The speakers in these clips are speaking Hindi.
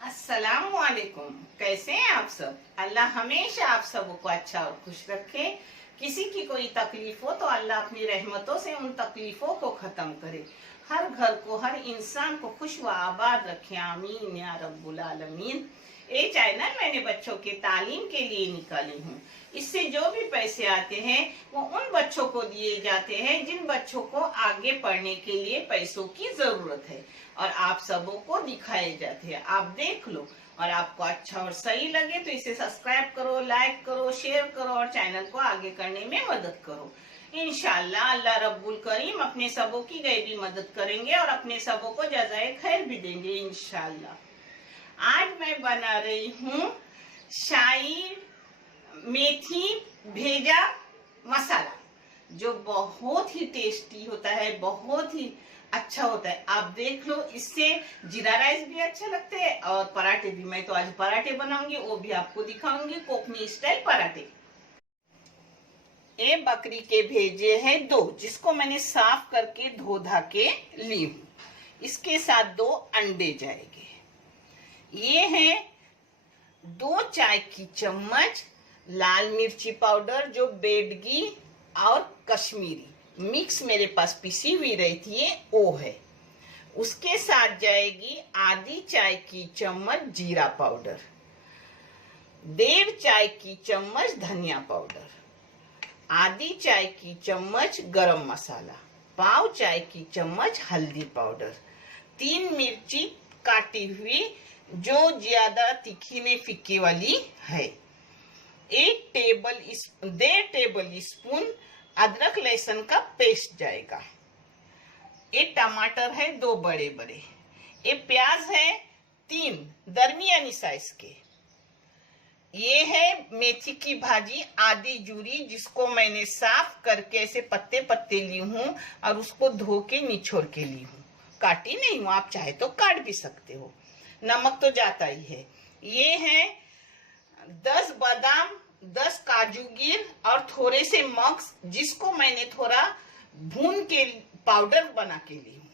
अस्सलामुअलैकुम। कैसे हैं आप सब? अल्लाह हमेशा आप सबको अच्छा और खुश रखे। किसी की कोई तकलीफ हो तो अल्लाह अपनी रहमतों से उन तकलीफों को खत्म करे। हर घर को, हर इंसान को खुश व आबाद रखे। आमीन या रब्बुल आलमीन। ये चैनल मैंने बच्चों के तालीम के लिए निकाली हूँ। इससे जो भी पैसे आते हैं वो उन बच्चों को दिए जाते हैं जिन बच्चों को आगे पढ़ने के लिए पैसों की जरूरत है, और आप सबों को दिखाए जाते हैं। आप देख लो, और आपको अच्छा और सही लगे तो इसे सब्सक्राइब करो, लाइक करो, शेयर करो और चैनल को आगे करने में मदद करो। इंशाल्लाह अल्लाह रब्बुल करीम अपने सबों की गैबी मदद करेंगे और अपने सबों को जज़ाए खैर भी देंगे इंशाल्लाह। आज मैं बना रही हूँ शाही मेथी भेजा मसाला, जो बहुत ही टेस्टी होता है, बहुत ही अच्छा होता है। आप देख लो, इससे जीरा राइस भी अच्छा लगता है और पराठे भी। मैं तो आज पराठे बनाऊंगी, वो भी आपको दिखाऊंगी, कोकनी स्टाइल पराठे। ये बकरी के भेजे हैं दो, जिसको मैंने साफ करके धो धा के ली हूँ। इसके साथ 2 अंडे जाएंगे। ये है 2 चाय की चम्मच लाल मिर्ची पाउडर, जो बेडगी और कश्मीरी मिक्स मेरे पास पिसी हुई रहती है वो है। उसके साथ जाएगी आधी चाय की चम्मच जीरा पाउडर, 1.5 चाय की चम्मच धनिया पाउडर, आधी चाय की चम्मच गरम मसाला, पाव चाय की चम्मच हल्दी पाउडर, 3 मिर्ची काटी हुई जो ज्यादा तीखी नहीं फीकी वाली है, 1.5 टेबल स्पून अदरक लहसुन का पेस्ट जाएगा। ये टमाटर है 2 बड़े बड़े, ये प्याज है 3 दरमियानी साइज के, ये है मेथी की भाजी आधी जूरी, जिसको मैंने साफ करके ऐसे पत्ते पत्ते ली हूँ और उसको धो के निचोड़ के ली हूँ, काटी नहीं हूँ। आप चाहे तो काट भी सकते हो, नमक तो जाता ही है। ये है 10 बादाम, 10 काजू गिर और थोड़े से मग्स, जिसको मैंने थोड़ा भून के पाउडर बना के ली हूँ।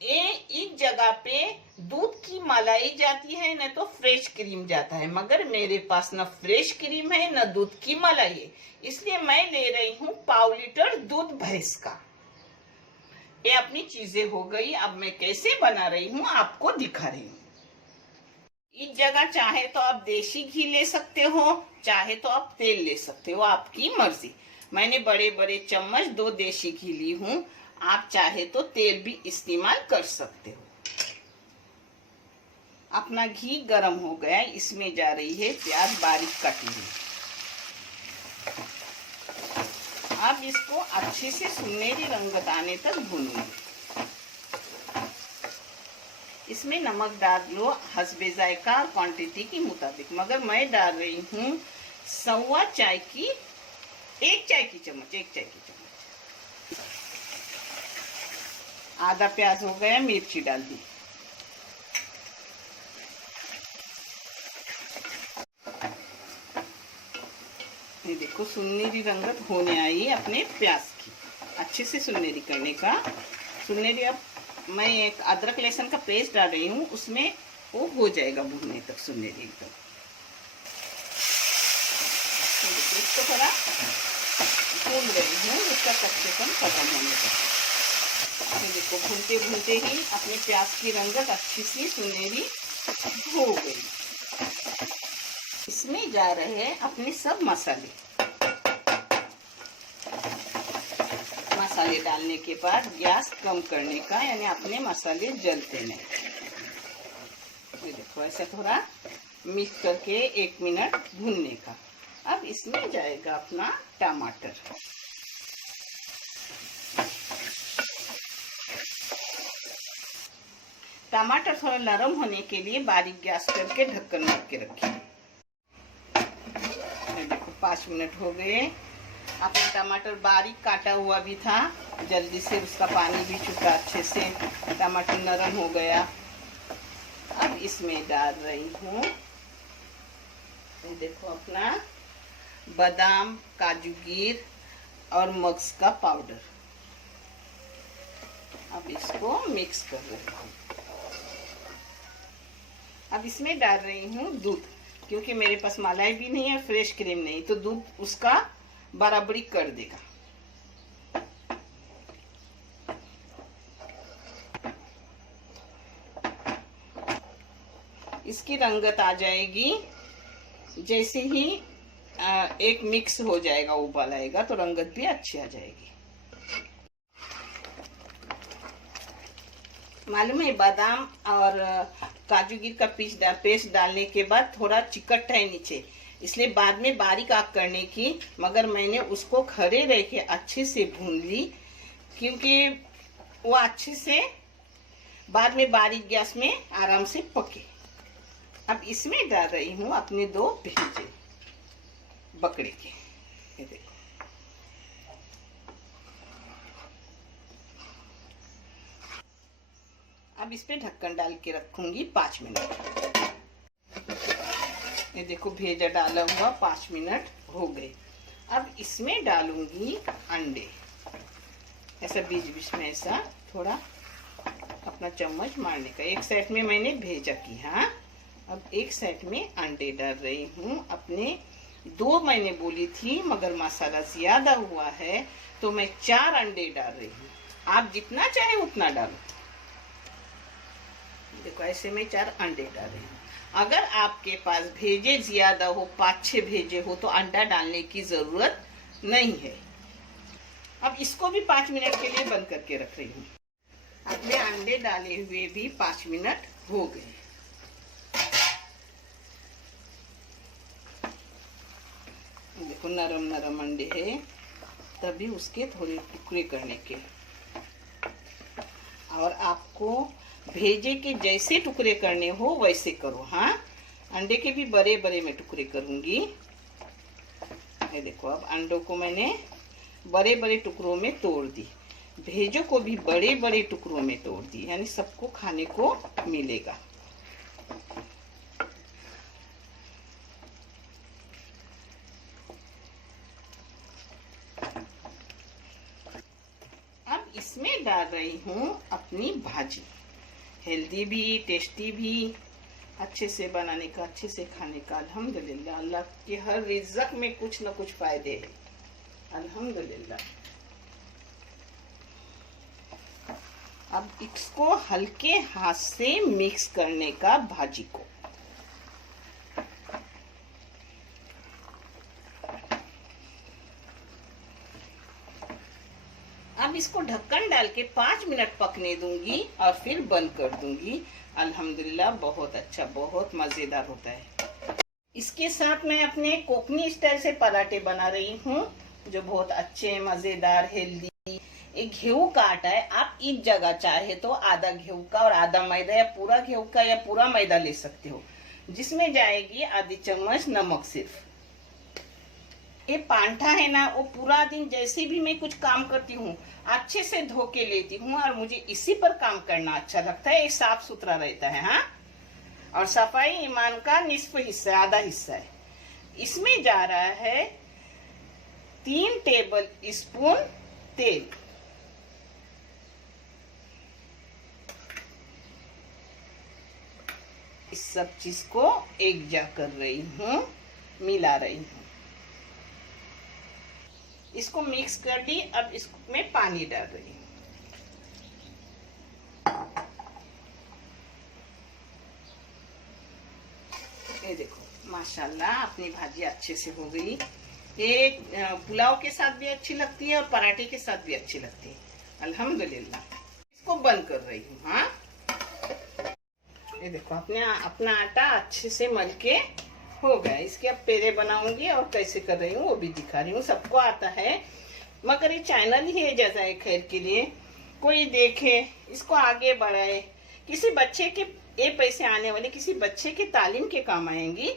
ये इस जगह पे दूध की मलाई जाती है, न तो फ्रेश क्रीम जाता है, मगर मेरे पास न फ्रेश क्रीम है न दूध की मलाई है, इसलिए मैं ले रही हूँ पाव लीटर दूध भैंस का। ये अपनी चीजें हो गई। अब मैं कैसे बना रही हूँ आपको दिखा रही हूँ। इस जगह चाहे तो आप देसी घी ले सकते हो, चाहे तो आप तेल ले सकते हो, आपकी मर्जी। मैंने बड़े बड़े चम्मच 2 देसी घी ली हूँ, आप चाहे तो तेल भी इस्तेमाल कर सकते हो। अपना घी गरम हो गया, इसमें जा रही है प्याज बारीक कटी हुई। अब इसको अच्छे से सुनहरी रंगत आने तक भूनिए। इसमें नमक डाल लो हस्बे जायका और क्वांटिटी के मुताबिक, मगर मैं डाल रही हूँ 1.25 चाय की 1 चाय की चम्मच, 1 चाय की चम्मच। आधा प्याज हो गया, मिर्ची डाल दी। ये देखो सुनहरी रंगत होने आई है अपने प्याज की, अच्छे से सुनहरी करने का। सुनहरी, अब मैं एक अदरक लहसुन का पेस्ट डाल रही हूँ, उसमें वो हो जाएगा भूनने तक सुनहरी एकदम। इसको थोड़ा भून रही हूँ, उसका कच्चेपन खत्म होने तक। देखो भूनते भूनते ही अपने प्याज की रंगत अच्छी सी सुनहरी हो गई। इसमें जा रहे हैं अपने सब मसाले। मसाले डालने के बाद गैस कम करने का, यानी अपने मसाले जलते नहीं। ये देखो ऐसा थोड़ा मिक्स करके 1 मिनट भूनने का। अब इसमें जाएगा अपना टमाटर। टमाटर थोड़ा नरम होने के लिए बारीक गैस करके ढक्कन मार के रखिए। देखो 5 मिनट हो गए। अपना टमाटर बारीक काटा हुआ भी था, जल्दी से उसका पानी भी छूटा, अच्छे से टमाटर नरम हो गया। अब इसमें डाल रही हूँ, देखो अपना बादाम, काजू गिर और मग्स का पाउडर। अब इसको मिक्स कर रही हूँ। अब इसमें डाल रही हूँ दूध, क्योंकि मेरे पास मलाई भी नहीं है, फ्रेश क्रीम नहीं, तो दूध उसका बराबरी कर देगा। इसकी रंगत आ जाएगी जैसे ही एक मिक्स हो जाएगा, उबाल आएगा तो रंगत भी अच्छी आ जाएगी। मालूम है, बादाम और काजू गिर का पेस्ट डालने के बाद थोड़ा चिकट है नीचे, इसलिए बाद में बारीक आग करने की, मगर मैंने उसको खड़े रह के अच्छे से भून ली, क्योंकि वो अच्छे से बाद में बारीक गैस में आराम से पके। अब इसमें डाल रही हूँ अपने 2 भेजे बकरे के, ये देखो। अब इस पे ढक्कन डाल के रखूंगी 5 मिनट। ये देखो भेजा डाला हुआ 5 मिनट हो गए। अब इसमें डालूंगी अंडे, ऐसा बीच बीच में ऐसा थोड़ा अपना चम्मच मारने का। एक साइड में मैंने भेजा की, हाँ। अब एक साइड में अंडे डाल रही हूँ अपने 2 मैंने बोली थी, मगर मसाला ज्यादा हुआ है तो मैं 4 अंडे डाल रही हूँ। आप जितना चाहे उतना डालो। देखो ऐसे में 4 अंडे डाल रही हूँ। अगर आपके पास भेजे ज्यादा हो, 5-6 भेजे हो, तो अंडा डालने की जरूरत नहीं है। अब इसको भी 5 मिनट के लिए बंद करके रख रही हूँ। अपने अंडे डाले हुए भी 5 मिनट हो गए। देखो नरम नरम अंडे है, तभी उसके थोड़े टुकड़े करने के। और आपको भेजे के जैसे टुकड़े करने हो वैसे करो, हाँ। अंडे के भी बड़े बड़े मैं टुकड़े करूंगी। ये देखो, अब अंडों को मैंने बड़े बड़े टुकड़ों में तोड़ दी, भेजों को भी बड़े बड़े टुकड़ों में तोड़ दी, यानी सबको खाने को मिलेगा। अब इसमें डाल रही हूँ अपनी भाजी, हेल्दी भी, टेस्टी भी, अच्छे से बनाने का, अच्छे से खाने का। अल्हम्दुलिल्लाह, अल्लाह के हर रिज़्क में कुछ न कुछ फायदे हैं, अल्हम्दुलिल्लाह। अब इसको हल्के हाथ से मिक्स करने का भाजी को। अब इसको ढक्कन डाल के 5 मिनट पकने दूंगी और फिर बंद कर दूंगी। अल्हम्दुलिल्लाह बहुत अच्छा, बहुत मजेदार होता है। इसके साथ मैं अपने कोकनी स्टाइल से पराठे बना रही हूँ, जो बहुत अच्छे, मजेदार, हेल्दी। एक गेहूं का आटा है, आप एक जगह चाहे तो आधा गेहूं का और आधा मैदा, या पूरा गेहूं का या पूरा मैदा ले सकते हो, जिसमें जाएगी आधी चम्मच नमक सिर्फ। ये पांठा है ना, वो पूरा दिन जैसे भी मैं कुछ काम करती हूँ अच्छे से धो के लेती हूँ, और मुझे इसी पर काम करना अच्छा लगता है। ये साफ सुथरा रहता है, हाँ। और सफाई ईमान का निस्फ हिस्सा, आधा हिस्सा है। इसमें जा रहा है 3 टेबल स्पून तेल। इस सब चीज को एक जा कर रही हूँ, मिला रही हूँ। इसको मिक्स कर दी। अब इसमें पानी डाल रही हूँ। ये देखो माशाल्लाह अपनी भाजी अच्छे से हो गई। ये पुलाव के साथ भी अच्छी लगती है और पराठे के साथ भी अच्छी लगती है, अल्हम्दुलिल्लाह। इसको बंद कर रही हूँ, हाँ। ये देखो अपना आटा अच्छे से मल के हो गया। इसके अब पेड़े बनाऊंगी और कैसे कर रही हूँ वो भी दिखा रही हूँ। सबको आता है, मगर ये चैनल ही है जज़ाए खैर के लिए, कोई देखे, इसको आगे बढ़ाए। किसी बच्चे के ये पैसे आने वाले किसी बच्चे के तालीम के काम आएंगी,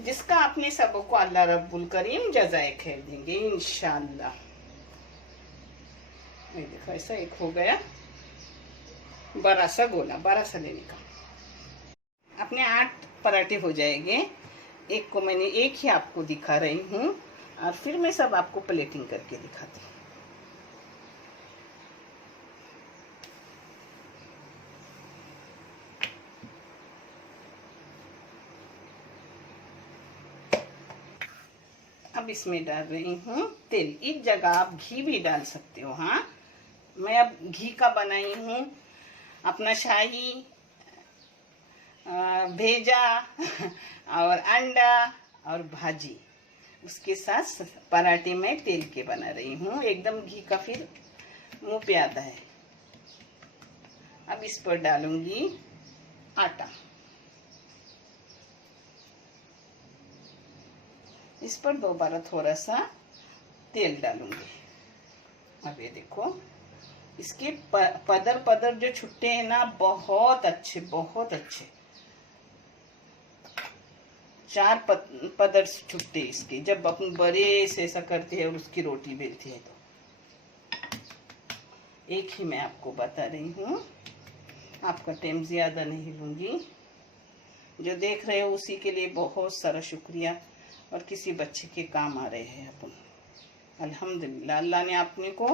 जिसका अपने सबको अल्लाह रब्बुल करीम जज़ाए खैर देंगे इंशाल्लाह। ये देखो ऐसा एक हो गया, बड़ा सा गोला, बड़ा सा लेने का। अपने 8 पराठे हो जाएंगे। एक को मैंने एक ही आपको दिखा रही हूँ, और फिर मैं सब आपको प्लेटिंग करके दिखाती हूँ। अब इसमें डाल रही हूँ तेल। इस जगह आप घी भी डाल सकते हो। हाँ, मैं अब घी का बनाई हूँ अपना शाही भेजा और अंडा और भाजी, उसके साथ पराठे में तेल के बना रही हूँ। एकदम घी का फिर मुंह पे आता है। अब इस पर डालूंगी आटा। इस पर दोबारा थोड़ा सा तेल डालूंगी। अब ये देखो, इसके पदर पदर जो छुट्टे हैं ना, बहुत अच्छे बहुत अच्छे। 4 पदर छुट्टे इसके, जब अपन बड़े से ऐसा करते हैं और उसकी रोटी बेलते हैं तो। एक ही मैं आपको बता रही हूँ, आपका टाइम ज़्यादा नहीं लूँगी। जो देख रहे हो उसी के लिए बहुत सारा शुक्रिया। और किसी बच्चे के काम आ रहे हैं अपन। अल्हम्दुलिल्लाह, अल्लाह ने अपने को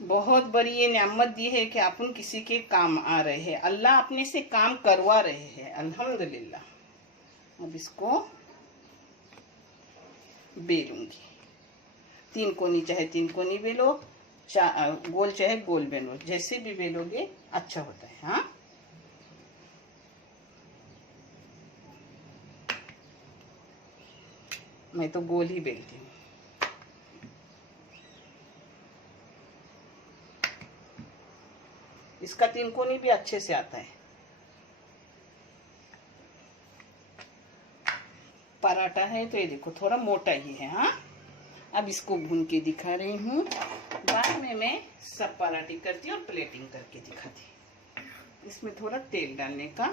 बहुत बड़ी ये नेमत दी है कि अपन किसी के काम आ रहे हैं। अल्लाह अपने से काम करवा रहे हैं, अल्हम्दुलिल्लाह। अब इसको बेलूंगी। 3 कोनी चाहे 3 कोनी बेलो, गोल चाहे गोल बेलो, जैसे भी बेलोगे अच्छा होता है। हाँ, मैं तो गोल ही बेलती हूँ। इसका 3 कोनी भी अच्छे से आता है। पराठा है तो ये देखो थोड़ा मोटा ही है। हाँ, अब इसको भून के दिखा रही हूँ। बाद में मैं सब पराठे करती और प्लेटिंग करके दिखाती। इसमें थोड़ा तेल डालने का,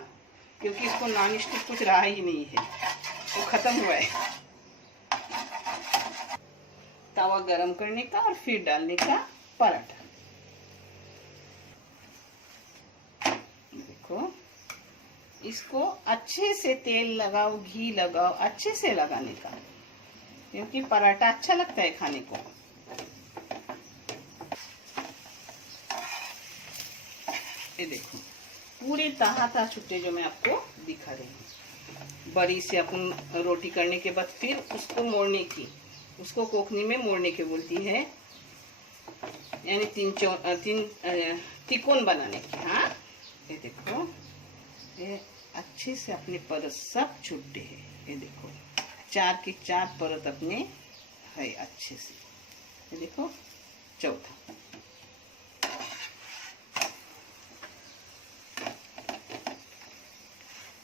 क्योंकि इसको नॉन स्टिक कुछ रहा ही नहीं है, वो खत्म हुआ है। तवा गरम करने का और फिर डालने का पराठा। देखो, इसको अच्छे से तेल लगाओ, घी लगाओ, अच्छे से लगाने का, क्योंकि पराठा अच्छा लगता है खाने को। ये देखो, पूरी तहा छुट्टे जो मैं आपको दिखा रही हूँ। बड़ी से अपन रोटी करने के बाद फिर उसको मोड़ने की, उसको कोखनी में मोड़ने के बोलती है, यानी 3 तिकोन बनाने की। हाँ, ये देखो, ये अच्छे से अपने परत सब छुट्टे है। ये देखो, 4 की 4 परत अपने है अच्छे से। ये देखो, चौथा।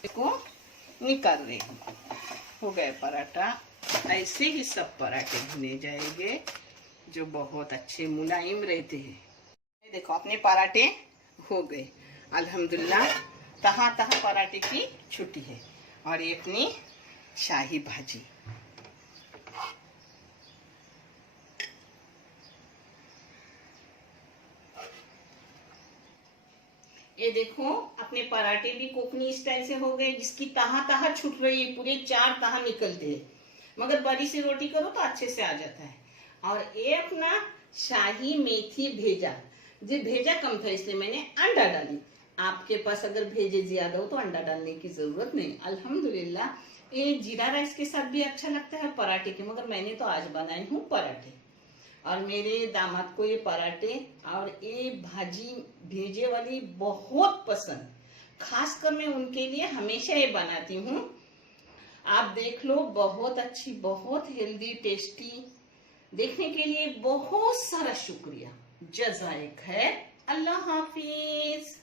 इसको निकाल रही हूँ। हो गए पराठा। ऐसे ही सब पराठे भुने जाएंगे जो बहुत अच्छे मुलायम रहते हैं। देखो, अपने पराठे हो गए अल्हम्दुलिल्लाह। तहा तहा पराठे की छुट्टी है। और ये अपनी शाही भाजी। ये देखो, अपने पराठे भी कोकनी स्टाइल से हो गए, जिसकी तहा तहा छूट रही है, पूरे 4 तहा निकलते हैं। मगर बड़ी सी रोटी करो तो अच्छे से आ जाता है। और ये अपना शाही मेथी भेजा, जो भेजा कम था इसलिए मैंने अंडा डाली। आपके पास अगर भेजे ज्यादा हो तो अंडा डालने की जरूरत नहीं। अल्हम्दुलिल्लाह। ये जीरा राइस के साथ भी अच्छा लगता है पराठे के, मगर मैंने तो आज बनाई हूँ पराठे। और मेरे दामाद को ये पराठे और ये भाजी भेजे वाली बहुत पसंद। खासकर मैं उनके लिए हमेशा ये बनाती हूँ। आप देख लो, बहुत अच्छी, बहुत हेल्दी, टेस्टी। देखने के लिए बहुत सारा शुक्रिया। जज़ाए खैर। अल्लाह हाफिज।